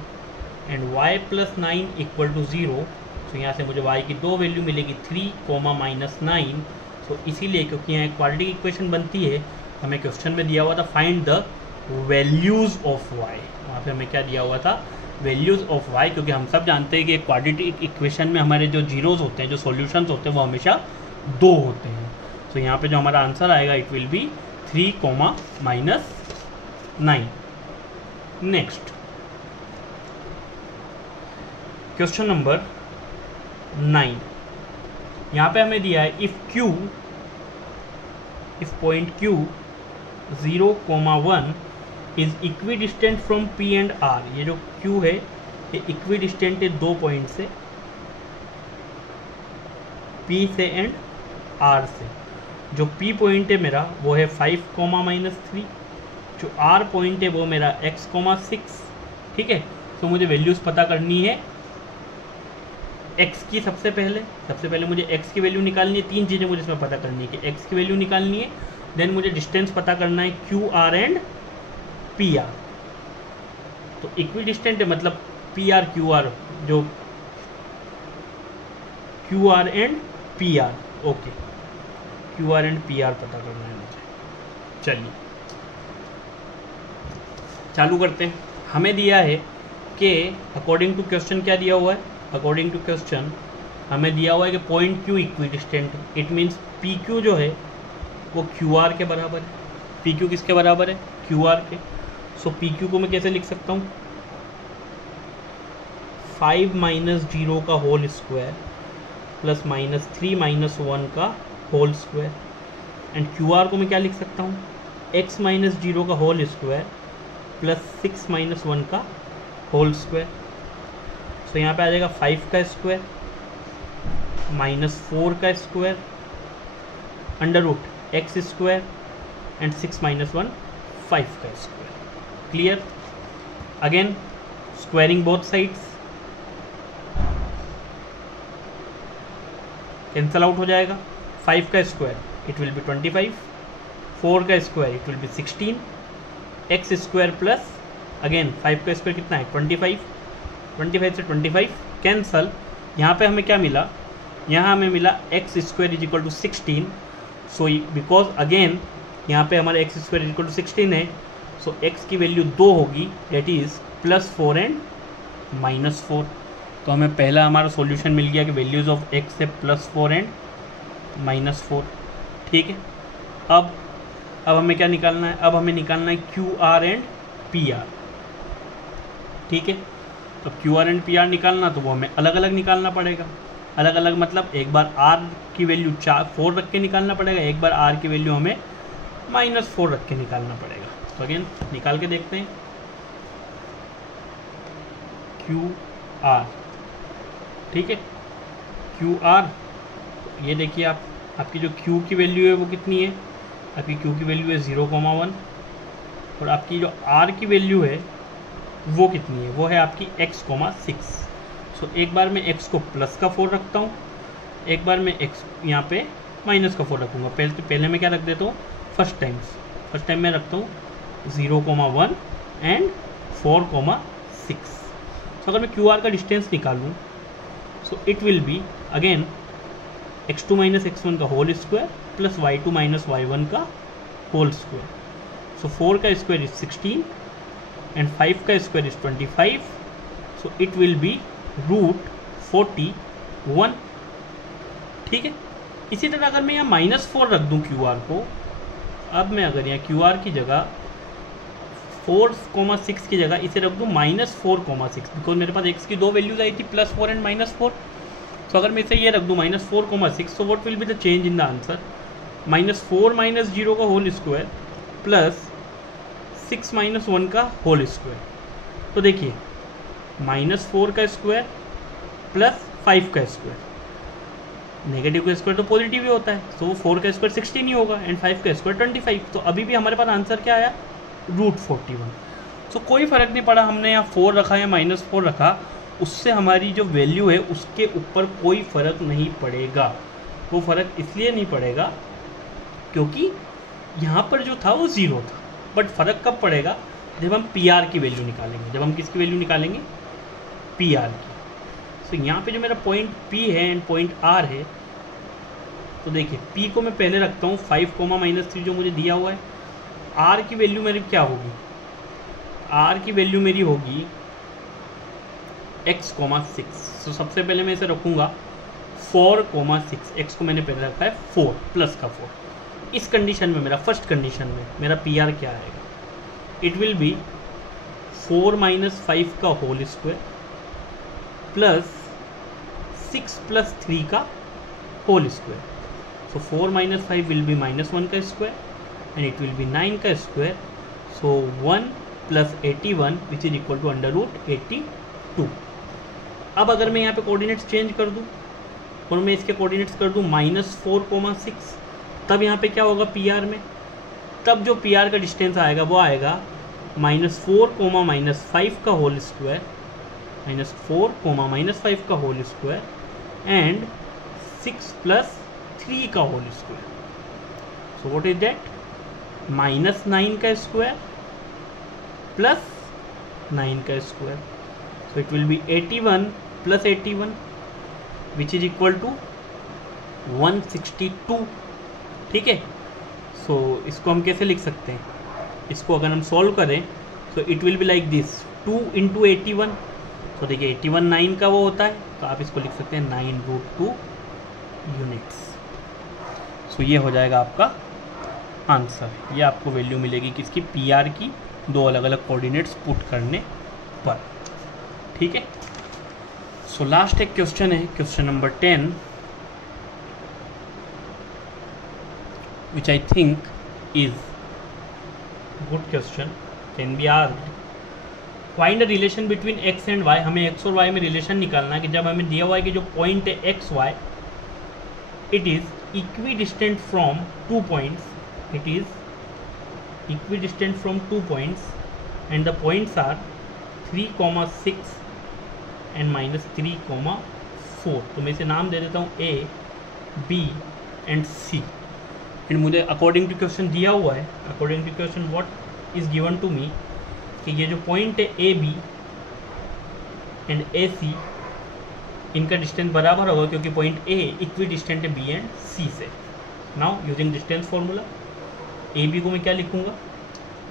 and y + 9 equal to 0। तो यहाँ से मुझे y की दो वैल्यू मिलेगी 3, -9। सो इसीलिए क्योंकि यहाँ एक क्वाड्रेटिक इक्वेशन बनती है, हमें क्वेश्चन में दिया हुआ था find the values of y। वहाँ पे हमें क्या दिया हुआ था? वैल्यूज़ ऑफ वाई, क्योंकि हम सब जानते हैं कि क्वाड्रेटिक इक्वेशन में हमारे जो जीरोज होते हैं, जो सॉल्यूशंस होते हैं, वो हमेशा 2 होते हैं। तो यहाँ पे जो हमारा आंसर आएगा it will be 3, -9। Next question number 9। यहाँ पे हमें दिया है if point Q 0, 1 is equidistant from P and R। ये जो Q है ये इक्विडिस्टेंट है 2 पॉइंट से, P से एंड R से। जो P पॉइंट है मेरा वो है 5, -3। जो R पॉइंट है वो मेरा x, 6। ठीक है, तो मुझे वैल्यूज़ पता करनी है x की। सबसे पहले मुझे x की वैल्यू निकालनी है। 3 चीज़ें मुझे इसमें पता करनी है कि x की वैल्यू निकालनी है, देन मुझे डिस्टेंस पता करना है QR एंड PR। तो इक्विडिस्टेंट है मतलब PR QR, जो QR and PR। Okay, QR and PR पता करना है मुझे। चलिए चालू करते हैं। हमें दिया है कि अकॉर्डिंग टू क्वेश्चन क्या दिया हुआ है, अकॉर्डिंग टू क्वेश्चन हमें दिया हुआ है कि पॉइंट Q इक्विडिस्टेंट है। इट मीन्स PQ जो है वो QR के बराबर है। PQ किसके बराबर है? QR के। सो PQ को मैं कैसे लिख सकता हूँ? 5 - 0 का होल स्क्वायर प्लस -3 - 1 का होल स्क्वायर। एंड QR को मैं क्या लिख सकता हूँ? x - 0 का होल स्क्वायर प्लस 6 - 1 का होल स्क्वायर। सो यहाँ पे आ जाएगा 5 का स्क्वायर -4 का square under root x square and 6 - 1 5 का square. Clear? Again squaring both sides, cancel out हो जाएगा। 5 का स्क्वायर इट विल बी 25, 4 का square it will B 16, x square plus again 5 का स्क्वायर कितना है? 25, 25 से 25 कैंसल। यहाँ पे हमें क्या मिला? यहाँ हमें मिला x square is equal to 16। So because again यहाँ पे हमारा x square is equal to 16 है, सो x की वैल्यू 2 होगी, दैट इज़ +4 एंड -4। तो हमें पहला हमारा सॉल्यूशन मिल गया कि वैल्यूज़ ऑफ x है +4 एंड -4। ठीक है, अब हमें क्या निकालना है? अब हमें निकालना है QR एंड PR। ठीक है, तो QR एंड PR निकालना तो वो हमें अलग अलग निकालना पड़ेगा। अलग अलग मतलब एक बार R की वैल्यू 4 रख के निकालना पड़ेगा, एक बार R की वैल्यू हमें -4 रख के निकालना पड़ेगा। तो अगेन निकाल के देखते हैं QR। ठीक है, QR ये देखिए आपकी जो Q की वैल्यू है वो कितनी है? आपकी Q की वैल्यू है 0,1 और आपकी जो R की वैल्यू है वो कितनी है? वो है आपकी x, 6। सो एक बार मैं x को प्लस का 4 रखता हूँ, एक बार मैं x यहाँ पे माइनस का 4 रखूँगा। पहले मैं क्या रख देता हूँ? फर्स्ट टाइम मैं रखता हूँ 0,1 एंड 4,6। सो अगर मैं QR का डिस्टेंस निकालूँ सो it will be again x2 - x1 का whole square plus y2 - y1 का होल स्क्वायर। सो 4 का स्क्वायर इज 16 एंड 5 का square is 25। So it will B √41। ठीक है, इसी तरह अगर मैं यहाँ -4 रख दूँ QR को, अब मैं अगर यहाँ QR की जगह 4,6 की जगह इसे रख दूँ -4,6, बिकॉज मेरे पास x की 2 वैल्यूज आई थी +4 एंड -4। तो अगर मैं इसे ये रख दूँ -4,6, so what will be the change in the answer? -4 - 0 का होल स्क्वायर प्लस 6 - 1 का होल स्क्वायर। तो देखिए -4 का स्क्वायर प्लस 5 का स्क्वायर, नेगेटिव का स्क्वायर तो पॉजिटिव ही होता है, तो वो 4 का स्क्वायर 16 ही होगा एंड 5 का स्क्वायर 25। तो अभी भी हमारे पास आंसर क्या आया? √41। सो कोई फ़र्क नहीं पड़ा हमने यहाँ 4 रखा या -4 रखा, उससे हमारी जो वैल्यू है उसके ऊपर कोई फ़र्क नहीं पड़ेगा। वो फ़र्क इसलिए नहीं पड़ेगा क्योंकि यहाँ पर जो था वो 0 था, बट फ़र्क कब पड़ेगा? जब हम PR की वैल्यू निकालेंगे। जब हम किसकी वैल्यू निकालेंगे? PR की। तो यहाँ पे जो मेरा पॉइंट P है एंड पॉइंट R है, तो देखिए P को मैं पहले रखता हूँ 5, -3 जो मुझे दिया हुआ है। R की वैल्यू मेरी क्या होगी? R की वैल्यू मेरी होगी x, 6। तो सबसे पहले मैं इसे रखूँगा 4, 6। x को मैंने पहले रखा है 4 प्लस का 4। इस कंडीशन में मेरा फर्स्ट कंडीशन में मेरा पी आर क्या आएगा? इट विल बी 4 - 5 का होल स्क्वायर प्लस 6 + 3 का whole square. So 4 - 5 will be -1 का square and it will be 9 का square. So 1 + 81 which is equal to √82। अब अगर मैं यहाँ पे कोऑर्डिनेट्स चेंज कर दूँ और मैं इसके कोऑर्डिनेट्स कर दूँ -4, 6, तब यहाँ पे क्या होगा पी आर में? तब जो पी आर का डिस्टेंस आएगा वो आएगा -4, -5 का होल स्क्वायर, -4, -5 का होल स्क्वायर एंड 6 + 3 का whole square. So what is that? -9 का स्क्वायर प्लस 9 का square. So it will be 81 + 81 which is equal to 162। ठीक है। सो इसको हम कैसे लिख सकते हैं? इसको अगर हम सॉल्व करें तो it will be like this 2 × 81। तो देखिए 81 9 का वो होता है, तो आप इसको लिख सकते हैं 9√2 यूनिट्स। सो ये हो जाएगा आपका आंसर। ये आपको वैल्यू मिलेगी किसकी? पी आर की, दो अलग अलग कोऑर्डिनेट्स पुट करने पर। ठीक है। सो लास्ट एक क्वेश्चन है, question number 10, which I think is good question, can be asked. Find a relation between x and y. हमें x और y में रिलेशन निकालना है कि जब हमें दिया हुआ है कि जो पॉइंट है x, y, it is equidistant from 2 points. It is equidistant from 2 points and the points are 3, 6 and -3, 4. तो मैं इसे नाम दे देता हूँ A, B and C. And मुझे अकॉर्डिंग टू क्वेश्चन दिया हुआ है, according to question what is given to me, कि ये जो पॉइंट है ए बी एंड ए सी, इनका डिस्टेंस बराबर होगा क्योंकि पॉइंट ए इक्वी डिस्टेंट है बी एंड सी से। Now using distance formula, A B को मैं क्या लिखूंगा?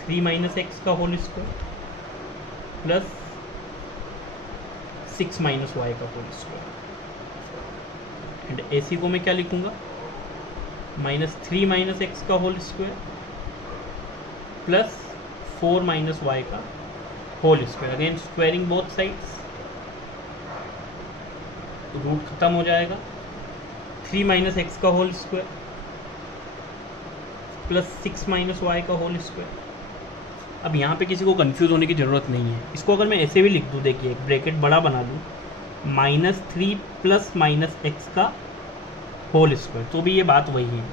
3 - x का होल स्क्वायर प्लस 6 - y का whole square and A C को मैं क्या लिखूंगा? -3 - x का होल स्क्वायर प्लस 4 - y का whole square. Again squaring both sides, root खत्म हो जाएगा। 3 - x का होल स्क्वायर प्लस 6 - y का होल स्क्वायर। अब यहाँ पे किसी को कंफ्यूज होने की ज़रूरत नहीं है। इसको अगर मैं ऐसे भी लिख दूँ, देखिए एक ब्रैकेट बड़ा बना दूँ, -3 + -x का होल स्क्वायर, तो भी ये बात वही है,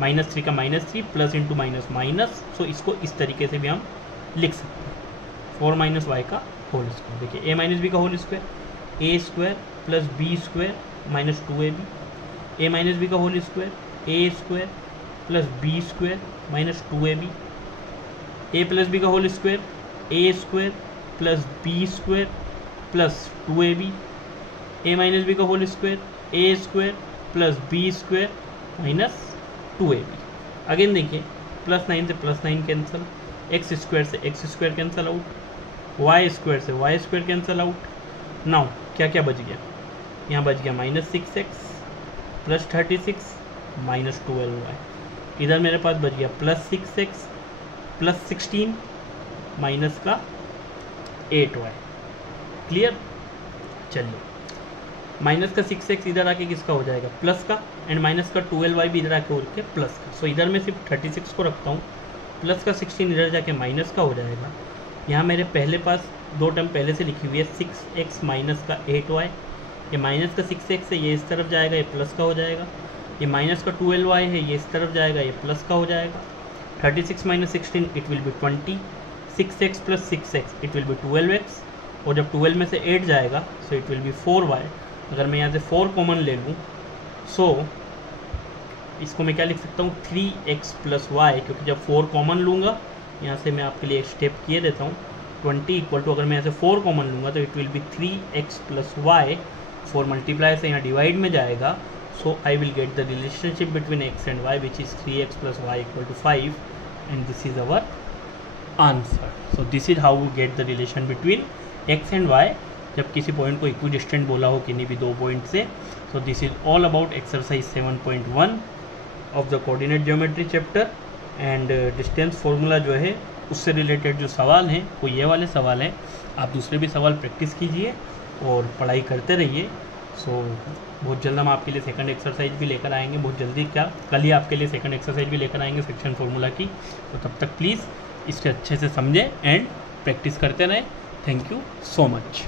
-3 का -3 प्लस इंटू माइनस। सो इसको इस तरीके से भी हम लिख सकते हैं, 4 - y का होल स्क्वायर। देखिए a - b का whole square, a² + b² -2ab, a - b का whole square, a² + b² -2ab, a + b का whole square, a² + b² +2ab, a - b का whole square, a² + b² -2ab। Again देखिए +9 से +9 cancel, x² से x² cancel out, y² से y² cancel out. Now क्या क्या बच गया? यहाँ बच गया -6x + 36 -12y। इधर मेरे पास बच गया +6x + 16 -8y। क्लियर? चलिए माइनस का 6x इधर आके किसका हो जाएगा? प्लस का, एंड माइनस का 12y भी इधर आके हो के प्लस का। सो इधर मैं सिर्फ 36 को रखता हूँ, प्लस का 16 इधर जाके माइनस का हो जाएगा। यहाँ मेरे पहले पास दो टर्म पहले से लिखी हुई है, 6x माइनस का 8y, ये माइनस का 6x है, ये इस तरफ जाएगा, ये प्लस का हो जाएगा। ये माइनस का 12y है, ये इस तरफ जाएगा, ये प्लस का हो जाएगा। 36 - 16 it will B 20, 6x + 6x it will B 12x, और जब 12 में से 8 जाएगा सो इट विल बी 4y। अगर मैं यहाँ से 4 कॉमन ले लूँ, सो इसको मैं क्या लिख सकता हूँ? 3x + y, क्योंकि जब 4 कॉमन लूँगा, यहाँ से मैं आपके लिए एक स्टेप किए देता हूँ, 20 इक्वल टू, अगर मैं यहाँ से 4 कॉमन लूँगा तो it will be 3x + y, 4 multiply से यहाँ डिवाइड में जाएगा, so I will get the relationship between x and y which is 3x + y = 5, and this is our answer. So this is how we get the relation between x and y जब किसी point को equidistant बोला हो किन्हीं भी 2 point से। So this is all about exercise 7.1 of the coordinate geometry chapter. And distance formula जो है उससे रिलेटेड जो सवाल हैं वो ये वाले सवाल हैं। आप दूसरे भी सवाल प्रैक्टिस कीजिए और पढ़ाई करते रहिए। सो बहुत जल्द हम आपके लिए सेकंड एक्सरसाइज भी लेकर आएंगे, बहुत जल्दी, क्या कल ही आपके लिए सेकंड एक्सरसाइज भी लेकर आएंगे सेक्शन फार्मूला की। तो तब तक प्लीज़ इससे अच्छे से समझें एंड प्रैक्टिस करते रहें। Thank you so much.